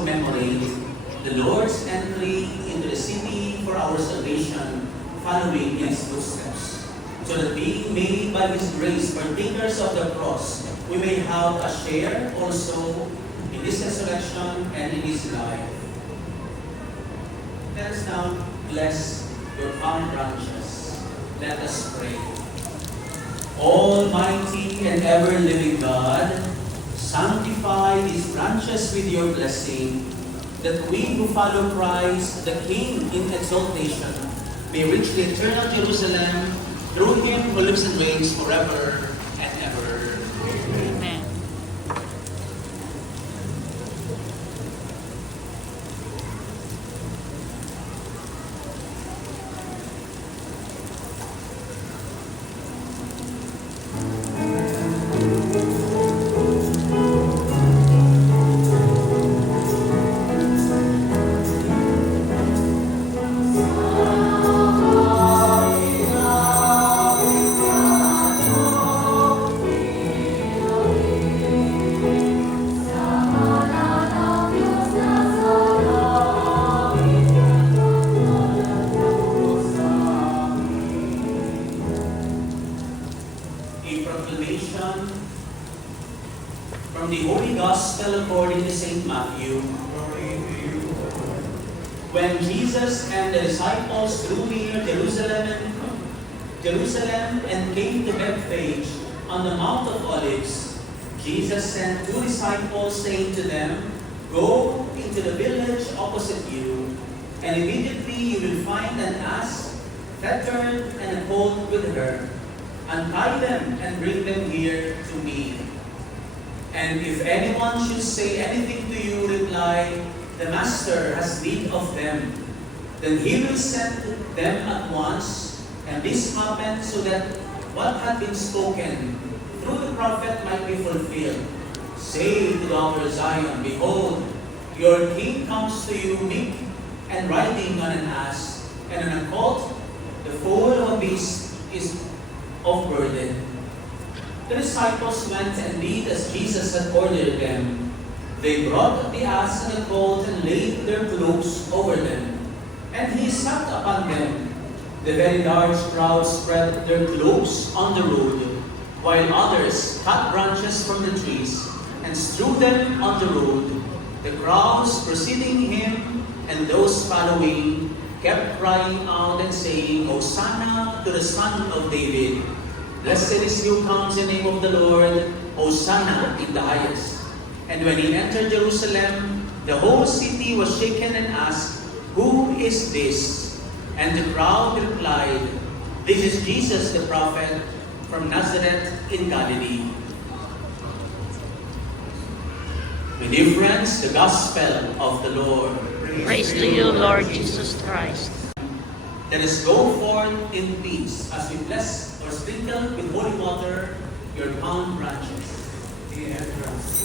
commemorate the Lord's entry into the city for our salvation, following His footsteps, so that being made by His grace partakers of the cross, we may have a share also in His resurrection and in His life. Let us now bless your palm branches. Let us pray. Almighty and ever-living God, sanctify these branches with your blessing, that we who follow Christ, the King in exaltation, may reach the eternal Jerusalem through Him who lives and reigns forever and ever. Amen. A proclamation from the Holy Gospel according to St. Matthew. When Jesus and the disciples drew near Jerusalem and came to Bethphage on the Mount of Olives, Jesus sent 2 disciples, saying to them, "Go into the village opposite you, and immediately you will find an ass fettered and a colt with her. Untie them and bring them here to me. And if anyone should say anything to you, reply, 'The Master has need of them.' Then he will send them at once, and this happened so that what had been spoken through the prophet might be fulfilled. Say to daughter Zion, Behold, your king comes to you meek and riding on an ass, and on a colt, the foal of a beast is of burden." The disciples went and did as Jesus had ordered them. They brought the ass and the colt and laid their cloaks over them, and he sat upon them. The very large crowd spread their cloaks on the road, while others cut branches from the trees and strewed them on the road. The crowds preceding him and those following kept crying out and saying, "Hosanna to the Son of David. Blessed is he who comes in the name of the Lord. Hosanna in the highest." And when he entered Jerusalem, the whole city was shaken and asked, "Who is this?" And the crowd replied, "This is Jesus the prophet from Nazareth in Galilee." My dear friends, the Gospel of the Lord. Praise to you, Lord Jesus Christ. Let us go forth in peace as we bless or sprinkle with holy water your palm branches. The entrance.